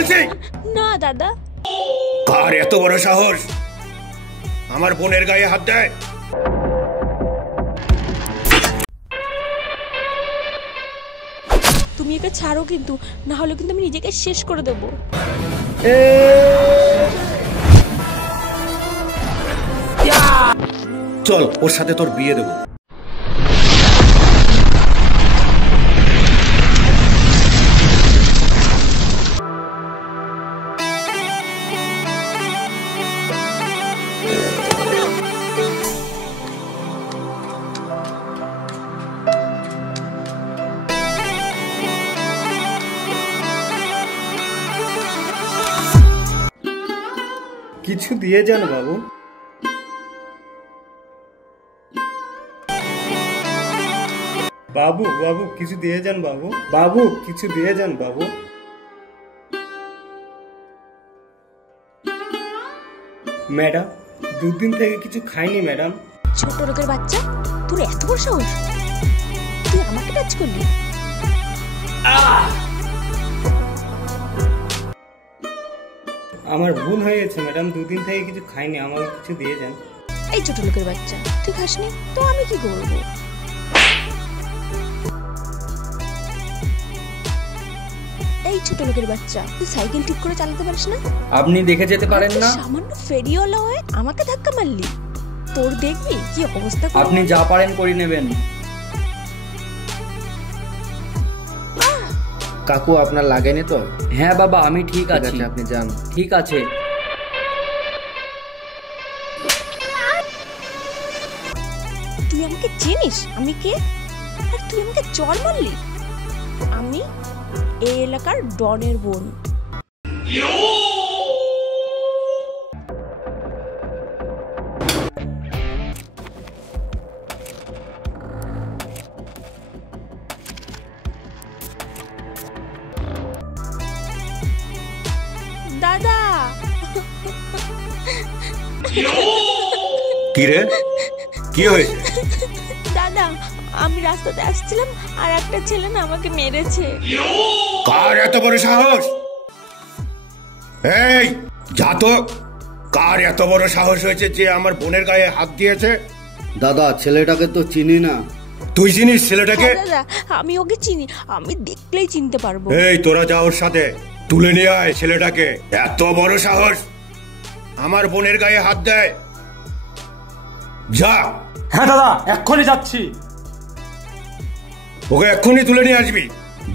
বলছি না দাদা। কার এত বড় সাহস আমার বোনের গায়ে হাত দেয়? তুমি একে ছাড়ো, কিন্তু না হলে কিন্তু আমি নিজেকে শেষ করে দেবো। চল ওর সাথে তোর বিয়ে দেবো। কিছু দিয়ে যান বাবু। বাবু বাবু কিছু দিয়ে যান বাবু। বাবু কিছু দিয়ে যান বাবু। ম্যাডাম, দুদিন থেকে কিছু খাইনি ম্যাডাম। ছোট লোকের বাচ্চা, তোর এত বড় সাহস, তুই আমাকে টাচ করলি? আমার ভুল হয়ে গেছে ম্যাডাম, দুদিন থেকে কিছু খাইনি, আমাকে কিছু দিয়ে যান। এই ছোট লোকের বাচ্চা, তুই খাসনি তো আমি কি করবো? এই ছোট লোকের বাচ্চা, তুই সাইকেল ঠিক করে চালাতে পারিস না? আপনি দেখে যেতে পারেন না? সামান্য ফেরিওয়ালা হয়ে আমাকে ধাক্কা মারলি, তোর দেখবি কি অবস্থা। আপনি যা পারেন করে নেবেন। কাকু আপনার লাগেনি তো? হ্যাঁ বাবা, আমি ঠিক আছি। আপনি যান। ঠিক আছে। তুই আমাকে চিনিস আমি কে? আর তুই আমাকে চড় মারলি? আমি এই এলাকার ডনের বোন। দাদা। কি রে, কি হয়েছে? দাদা, আমি রাস্তাতে আসছিলাম আর একটা ছেলে না আমাকে মেরেছে। কার এত বড় সাহস? এই যা তো, কার এত বড় সাহস হয়েছে যে আমার বোনের গায়ে হাত দিয়েছে? দাদা, ছেলেটাকে তো চিনি না। তুই চিনিস ছেলেটাকে? দাদা, আমি ওকে চিনি, আমি দেখলেই চিনতে পারবো। এই তোরা যা ওর সাথে, তুলে নিয়ে আয় ছেলেটাকে। এত বড় সাহস আমার বোনের গায়ে হাত দেয়? যা। হ্যাঁ দাদা, এক্ষুনি যাচ্ছি। ওকে এক্ষুনি তুলে নিয়ে আসবি।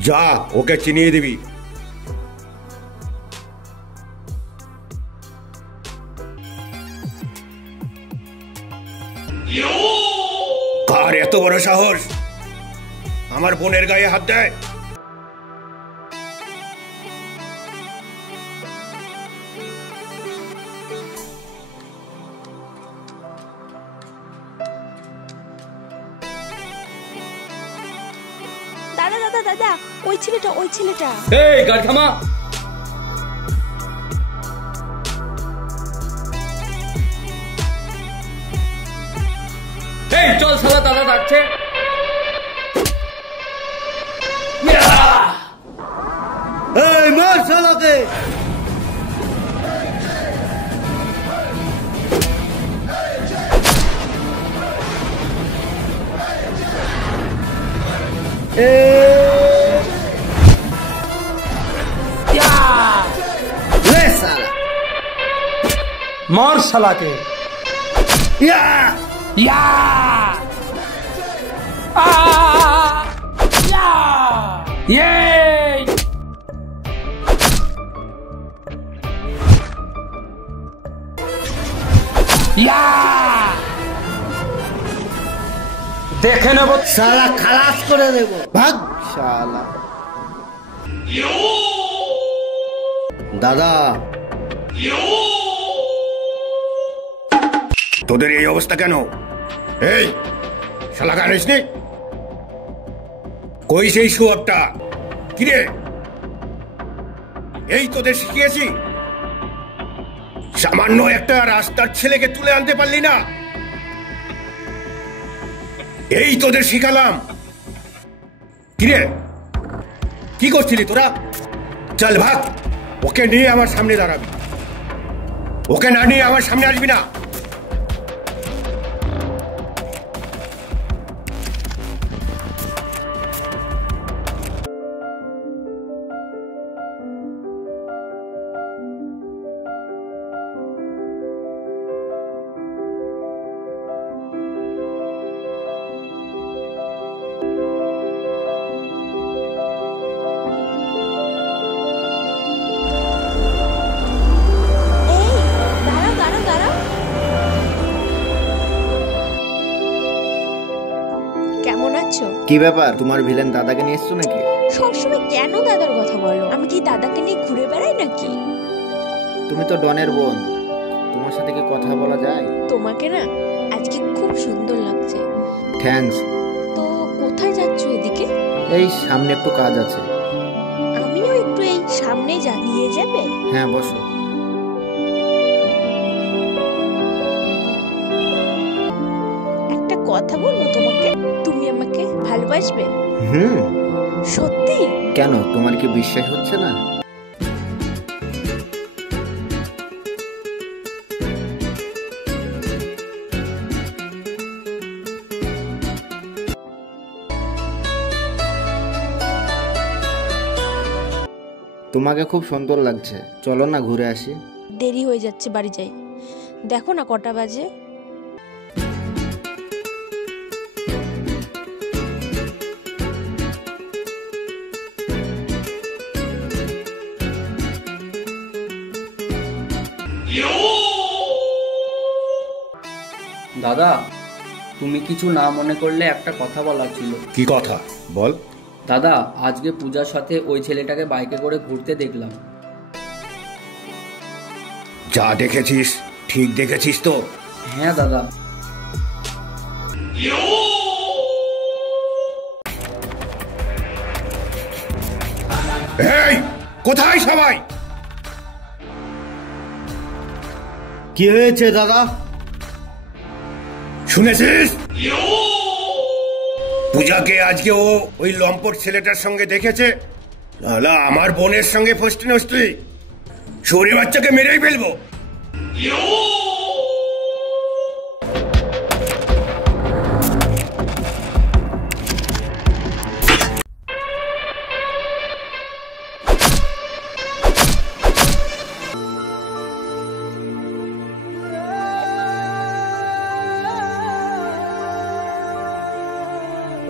যা, ওকে চিনিয়ে দিবি। কার এত বড় সাহস আমার বোনের গায়ে হাত দেয়? দাদা দাদা দাদা, ওই ছেলেটা, ওই ছেলেটা। এই গাড়ি থামা। এই চল, শালা দাদা ডাকছে। এই মার শালাকে। মার শালাকে। দেখে নেব শালা, খালাস করে দেব। ভাগ শালা। দাদা, তোদের এই অবস্থা কেন? এই শালা গানিস নি? কই সেই শুয়োরটা? কিরে, এই তোদের শিখিয়েছি? সামান্য একটা রাস্তার ছেলেকে তুলে আনতে পারলি না? এই তোদের শিখালাম। কিরে, কি করছিলি তোরা? চল ভাগ, ওকে নিয়ে আমার সামনে দাঁড়াবি, ওকে না নিয়ে আমার সামনে আসবি না। কেমন আছো? কি ব্যাপার, তোমার ভিলেন দাদাকে নিয়ে এসছো নাকি? সবসময় কেন দাদার কথা বলো? আমি কি দাদাকে নিয়ে ঘুরে বেড়াই নাকি? তুমি তো ডনের বোন, তোমার সাথে কি কথা বলা যায়? তোমাকে না আজকে খুব সুন্দর লাগছে। থ্যাঙ্কস। তো কোথায় যাচ্ছ এদিকে? এই সামনে একটু কাজ আছে। আমিও একটু এই সামনে নিয়ে যাবে? হ্যাঁ বসো। একটা কথা বলবো তোমাকে, তুমি আমাকে ভালোবাসবে? হুম। সত্যি? কেন, তোমার কি বিশ্বাস হচ্ছে না? তোমাকে খুব সুন্দর লাগছে, চলো না ঘুরে আসি। দেরি হয়ে যাচ্ছে, বাড়ি যাই। দেখো না কটা বাজে। দাদা, তুমি কিছু না মনে করলে একটা কথা বলার ছিল। কি কথা বল। দাদা, আজকে পূজার সাথে ওই ছেলেটাকে বাইকে করে ঘুরতে দেখলাম। যা দেখেছিস ঠিক দেখেছিস তো? হ্যাঁ দাদা। এই কোথায় সবাই? কি হয়েছে দাদা? শুনেছিস পূজাকে আজকে ও ওই লম্পট ছেলেটার সঙ্গে দেখেছে? লালা, আমার বোনের সঙ্গে ফষ্টি নষ্টি, শরীর বাচ্চাকে মেরেই ফেলবো।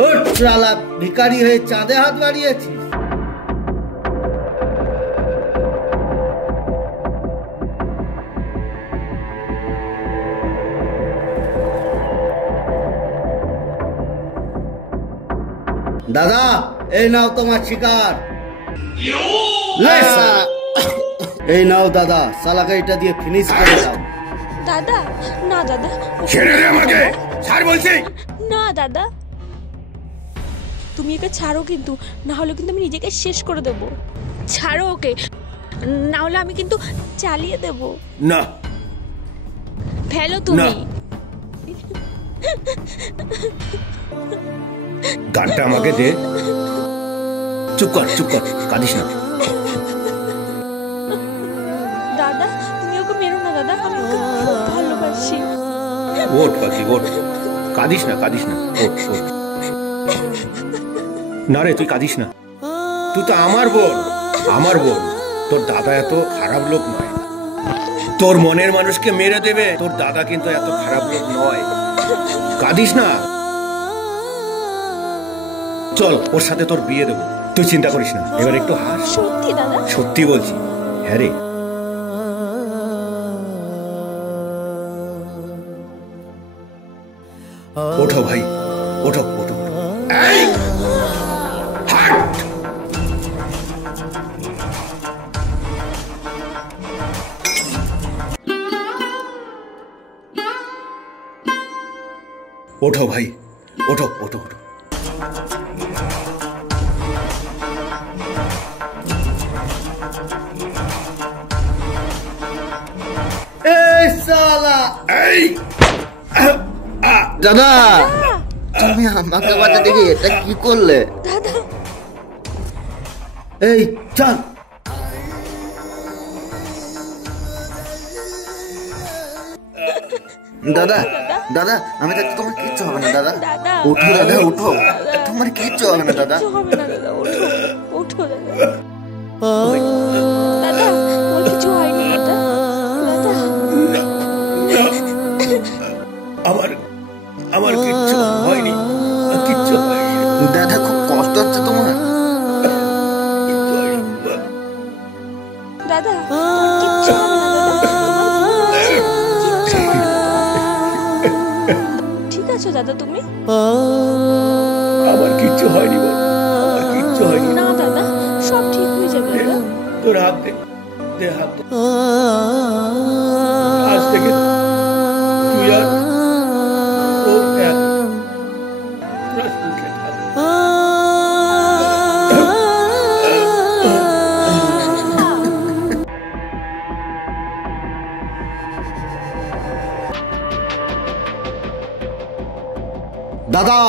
ওঠ শালা, ভিখারি হয়ে চাঁদে হাত বাড়িয়েছিস। দাদা, এই নাও তোমার শিকার। লে শালা। এই নাও দাদা, শালাকে এটা দিয়ে ফিনিশ করে দাও। দাদা, না দাদা, ছেড়ে দে আমাকে, ছাড় বলছি। না দাদা, তুমি একে ছাড়ো, কিন্তু না হলে কিন্তু আমি নিজেকে শেষ করে দেব। ছাড়ো ওকে, না হলে আমি কিন্তু চালিয়ে দেব। না, ফেলো তুমি। গানটা আমাকে দে। চুপ কর, চুপ কর, কাঁদিস না। দাদা, তুমি ওকে মেরো না দাদা, আমি ওকে খুব ভালোবাসি। ওঠ পাখি, ওঠ, কাঁদিস না, কাঁদিস না, ওঠ, ওঠ। না রে, তুই কাঁদিস না, তুই তো আমার বোন, আমার বোন। তোর দাদা এত খারাপ লোক নয়, তোর মনের মানুষকে মেরে দেবে। তোর দাদা কিন্তু এত খারাপ লোক নয়, কাঁদিস না। চল, ওর সাথে তোর বিয়ে দেবো, তুই চিন্তা করিস না। এবার একটু হাস। সত্যি দাদা? সত্যি বলছি, হ্যাঁ রে। ওঠো ভাই, ওঠো, ওঠো। এই হাট। ওঠো ভাই, ওঠো, ওঠো, ওঠো। এই শালা। এই দাদা, তুমি আমাকে বাঁচাতে গিয়ে এটা কি করলে? দাদা, এই চল। দাদা দাদা আমি দেখছি তোমার কিচ্ছু হবে না দাদা। দাদা উঠো দাদা উঠো, তোমার কিচ্ছু হবে না দাদা। কিচ্ছু হবে না দাদা, ওঠো ওঠো দাদা। দাদা ওর কিছু হয়নি দাদা। দাদা আমার আমার কিচ্ছু হয়নি, কিচ্ছু হয়নি। দাদা খুব কষ্ট হচ্ছে তোমার? কিচ্ছু হয়নি। দাদা ওর কিচ্ছু হবে না দাদা, আমার ভুল হয়েছে, কিচ্ছু হবে না দাদা। ঠিক আছে দাদা তুমি? আমার কিচ্ছু হয়নি বল, আমার কিচ্ছু হয়নি। না দাদা সব ঠিক হয়ে যাবে দাদা। তোর হাত দে, দে হাত দে। আজ থেকে তুই আর ও এক, তোরা সুখে থাক। দাদা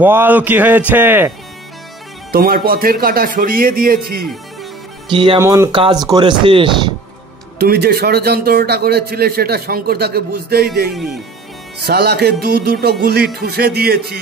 বল কি হয়েছে? তোমার পথের কাঁটা সরিয়ে দিয়েছি। কি এমন কাজ করেছিস? তুমি যে ষড়যন্ত্রটা করেছিলে সেটা শঙ্কর তাকে বুঝতেই দেইনি। শালাকে দুটো গুলি ঠুসে দিয়েছি।